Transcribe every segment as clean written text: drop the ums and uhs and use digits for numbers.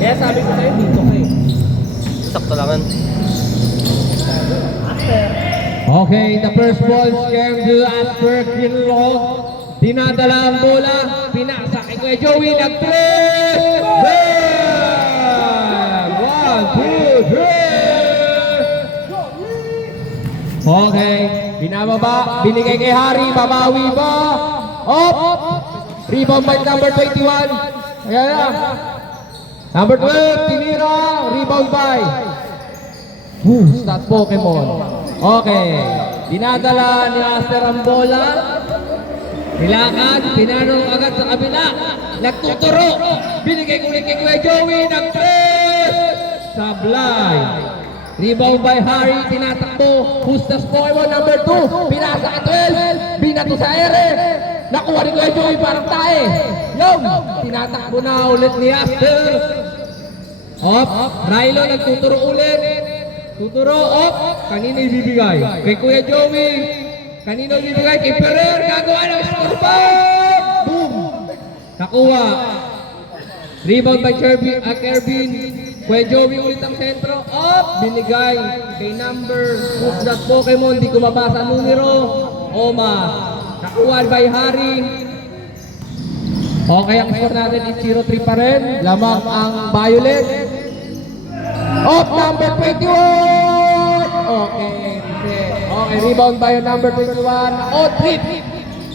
Kaya sabi ko sa'yo, dito kayo. Sakto lang yan. Okay, the first ball came to Asper Kinlong. Dinadala ang bola. Pinasa kay Kuya Joey. Nag-press! Bam! 1, 2, 3! Okay, binababa. Binigay kay Harry. Babawi ba? Up! Rebound by number 21. Ayan na. Number 12, tinira. Rebound by Who's that Pokemon? Okay. Dinadala ni Aster ang bola. Nilakad. Pinanong agad sa kabila. Nagtuturo. Binigay ulit kay Kuya Joey. Nag-press. Sablay. Rebound by Harry. Tinatakbo. Who's that Pokemon? Number 2. Pinasa ka 12. Binato sa ere. Nakuha ni Kuya Joey parang tae. Yung. Tinatakbo na ulit ni Aster. Up. Rilo nagtuturo ulit. Tuturo, kanino ibibigay? Kay Kuya Joey. Kanino ibibigay? Kay Ferrer. Gagawa ng score ball! Boom! Nakuha. Rebound by Kervin. Kuya Joey ulit ang sentro. Binigay kay number who's that Pokemon? Di ko mabasa numero. Oma. Nakuha by Harry. Okay, ang score natin is 0-3 pa rin. Lamang ang Violet. Number 21! Okay, okay, rebound by number 21. Trip!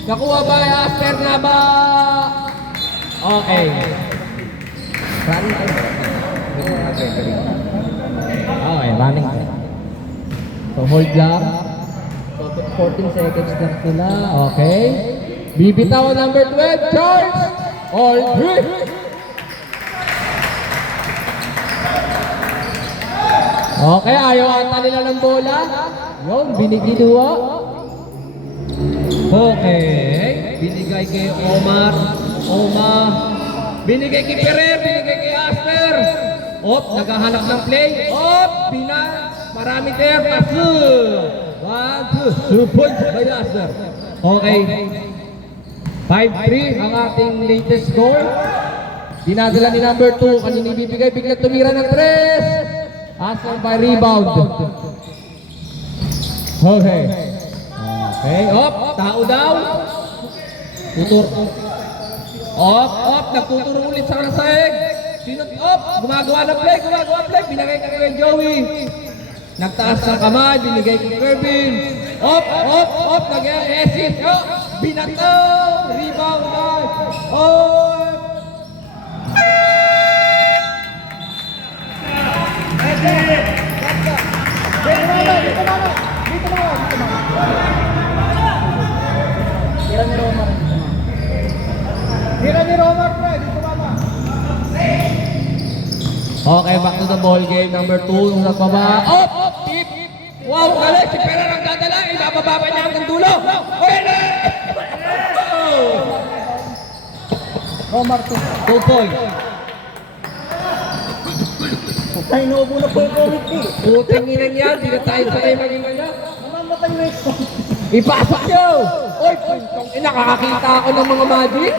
Nakuha ba yung Aster na ba? Okay. Running time. Okay, running time. So, hold lang. So, 14 seconds lang sila. Okay. Bibitaw number 12. Charge! All three! Okay, ayaw ata nila ng bola. Yun, biniginuwa. Okay, binigay kay Omar. Binigay kay Ferrer, binigay kay Aster. Naghahanap ng play. Marami there. Pasu. 1, 2 points by Aster. Okay. 5-3 ang ating latest score. Dinadala ni number 2. Kanina ibibigay, biglang tumira ng 3. Aster by rebound. Okay. Okay, tao daw. Tutur. Nagtuturo ulit sa sahig. Sino? Gumagawa ng play. Binigay kay Joey. Nagtaas ng kamay, binigay kay Kervin. Nag-assist. Binataw. Rebound by. Okay, back to the ball game. Number 2, sa baba. Tip! Wow, galing! Si Ferrer ang dadala. Ibababa pa niya hanggang dulo. Romar 2 points. Ay, inuubo na po yung committee. Puting ina niya, di na tayo sa kayo maging ano. Mamamatay na ito. Ipasok nyo! Nakakakita ako ng mga magic.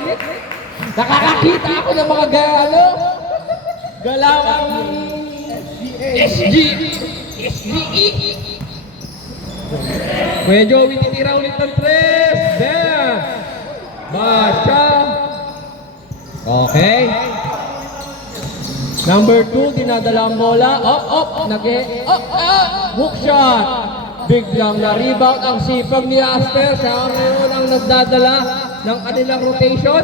Nakakakita ako ng mga galawang SGE. Kuya Joey, titira ulit ng 3. There! Basha! Okay. Number 2, dinadala ang bola. Hook shot. Biglang na-rebound ang sipag ni Aster. Siya ngayon ang nagdadala ng kanilang rotation.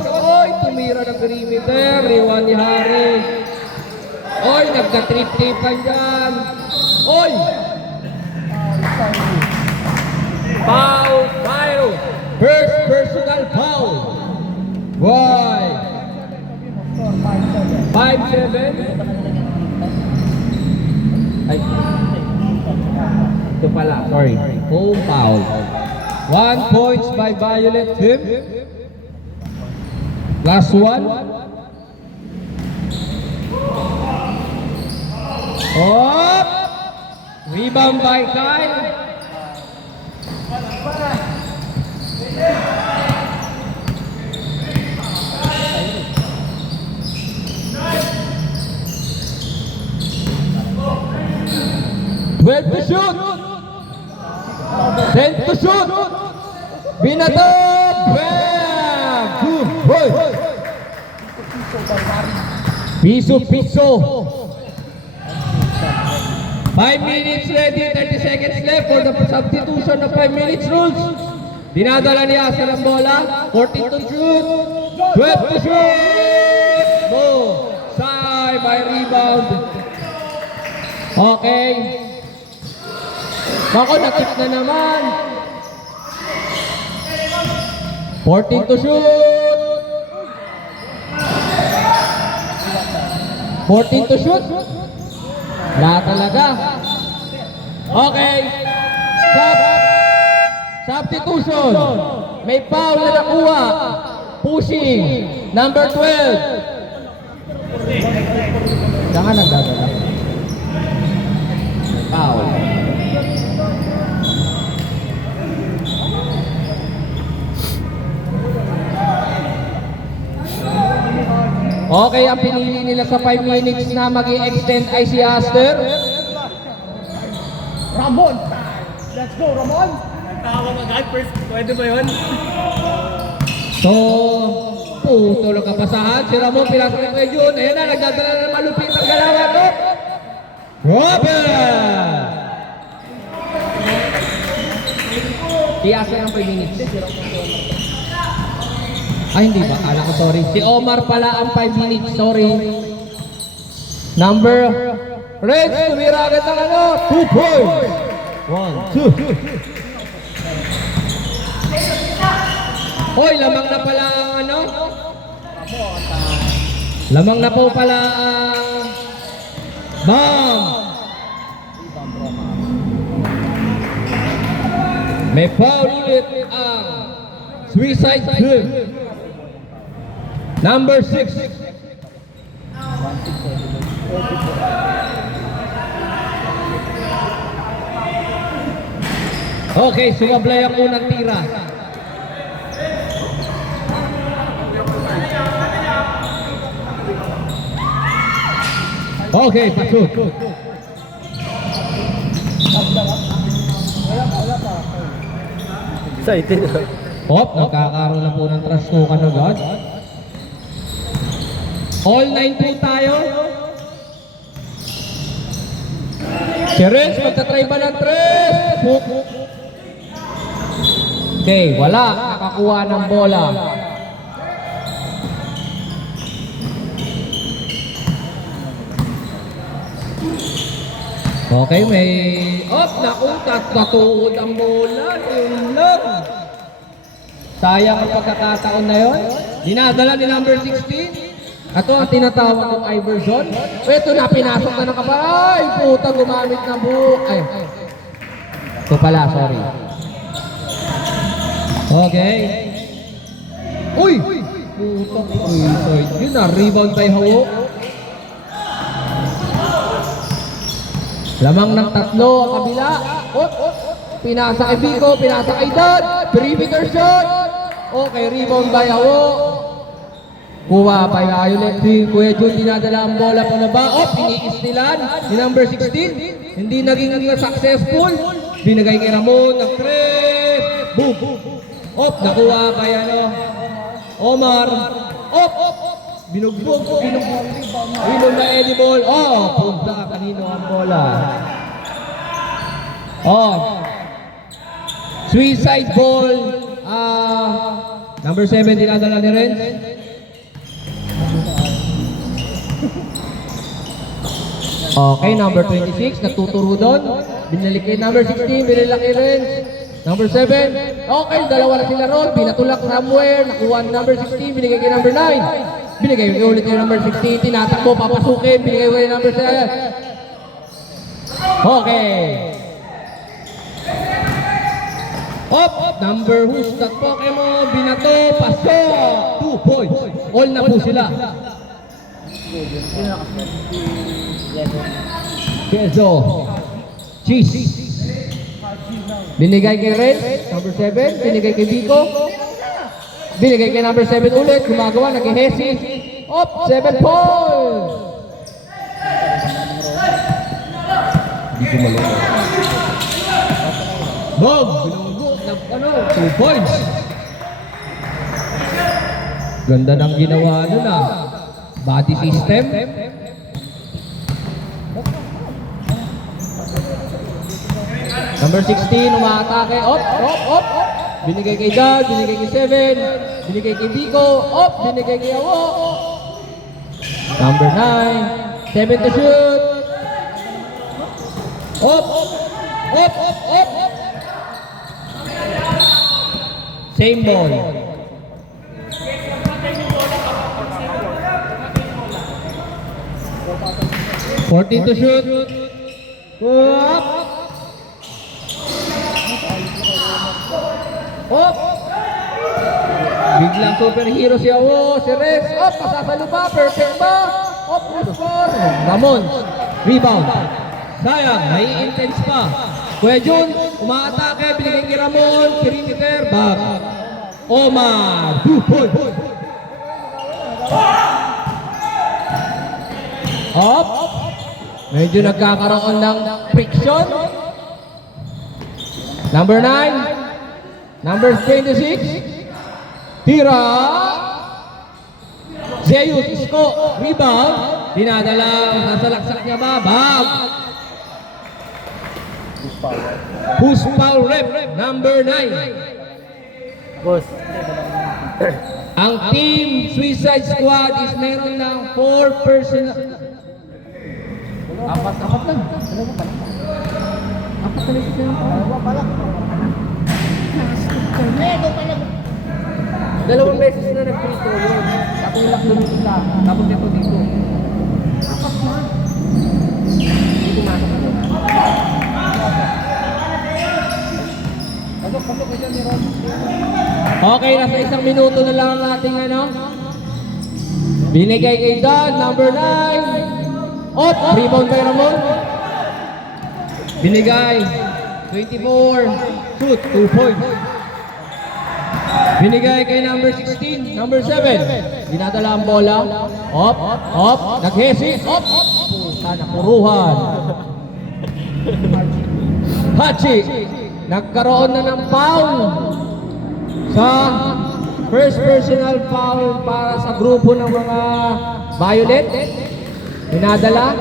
Tumira ng perimeter. Riwan ni Harry. Nagka-trip-tripan dyan. Foul. First personal foul. Why? 5-7. Ito pala, sorry. Home foul. 1 points by Violet Tim. Last one. Rebound by Kyle. 12 to shoot. 10 to shoot. Binato. Bam! Good boy. Piso. 5 minutes ready, 30 seconds left for the substitution of 5 minutes rules. Dinadala ni Asel ang bola. 14 to shoot. 12 to shoot. Go. Side by rebound. Okay. Bako, nakip na naman. 14 to shoot. 14 to shoot. Wala talaga. Okay. Substitution. May foul na nakuha. Pushing. Number 12. Saan nagdadala? Foul. Okay, ang pinili nila sa 5 minutes na mag-i-extend ay si Aster. Ramon! Let's go, Ramon! Tawag agad, first. Pwede ba yun? So, puto lang kapasahan. Si Ramon, pinasok ni Kuya Jun. Ayan na, nagdadala na malupit ang galawan. Robert! Si Aster ang 5 minutes. Ay, hindi ba? Kala ko, sorry. Si Omar pala ang 5 minutes, sorry. Number, Reds, tumira agad ng 2 points. 1, 2. Hoy, lamang na pala ang lamang na po pala ang bomb. May foul ulit ang suicide team. Number 6. Okay, sumablay ang unang tira. Okay, pasok. Excited. Nagkakaroon na po ng trash talk agad. All 9 po tayo. Si Renz, magtatry ba ng 3? Okay, wala. Nakakuha ng bola. Okay, may... naku, tatuod ang bola. Yun lang. Sayang ang pagkakataon na yun. Dinadala ni number 16. Ito ang tinatawag ng Iverson. Ito na, pinasok na ng kapal. Ay, puta, gumamit na buhok. Ay, ito pala, sorry. Okay. Uy! Puta, yun na, rebound by Hawo. Lamang ng 3, ang kabila. Pinasa kay Vico, pinasa kay Dad. Perimeter shot. Okay, rebound by Hawo. Kuha pa yung ulit si Kuya Jun, dinadala ang bola pa na ba? Piniistilan ni number 16. Hindi naging successful. Binagay kay Ramon, nag-3. Boom! Nakuha kay Omar. Binugbog. Ilong na edible. Punta kanino ang bola. Suicide ball. Number 7 dinadala ni Renz. Okay, number 26, nagtuturo doon. Binalik kay number 16, binalik kay Renz. Number 7, okay, dalawa na sila ron. Pinatulak somewhere, nakuha ni number 16, binigay kay number 9. Binigay kay ulit kay number 16, tinatakbo, papasukin, binigay kay number 7. Okay. Number who's that Pokemon, binato, pasok. 2 points. All na po sila. Kezo. Cheese. Binigay kay Red, number 7. Binigay kay Vico. Binigay kay number 7 ulit. Gumagawa, nag-hesi. 7 points. Bog! Bilunggo ng ano, 2 points. Ganda ng ginawa nun ah. Body system. Number 16, umaatake. Op. Binigay kay Dad, binigay kay Seven, binigay kay Biko. Op, binigay kay Awo. Number 9, 7 to shoot. Op. Same ball. Fourteen to shoot. Up. Up. Biglang superhero si Awo, si Rex. Up, pasasalo pa, perfect ba? Up, score. Ramon, rebound. Sayang, nai-intense pa. Kuya Jun, umaatake, binigay kay Ramon, perimeter, back. Omar, 2 points. Up. Medyo nagkakaroon ng friction. Number 9. Number 26. Tira. Zeus Isko. Rebound. Dinadala. Nasalaksak niya ba? Bag. Who's foul rep? Number 9. Boss. Ang team Suicide Squad is meron ng 4 personal. Apat lang. Dalawa pa lang. Apat na sila lang. Dalawa pa lang. Dalawang beses na nag-free throw yun. Tapos ilak doon isa. Tapos ito dito. Apat na. Dito masok na. Pasok ko dyan ni Ron. Okay, nasa 1 minuto na lang ang ating ano. Binigay kay Don, number 9. Op, rebound kay Ramon. Binigay. 24. Shoot, 2 points. Binigay kay number 16. Number 7. Dinadala ang bola. Op. Naghesi. Op. Puta, nakuruhan. Hachi. Nagkaroon na ng foul. Sa first personal foul para sa grupo ng mga Violet. Pinadala.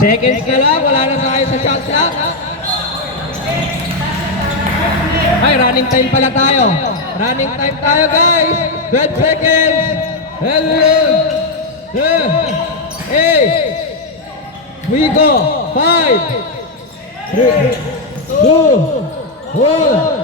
Seconds ka lang, wala na tayo sa shot clock. Ay, running time pala tayo. Running time tayo, guys. 12 seconds. 11, 8, we go. 5, 3, 2, 1.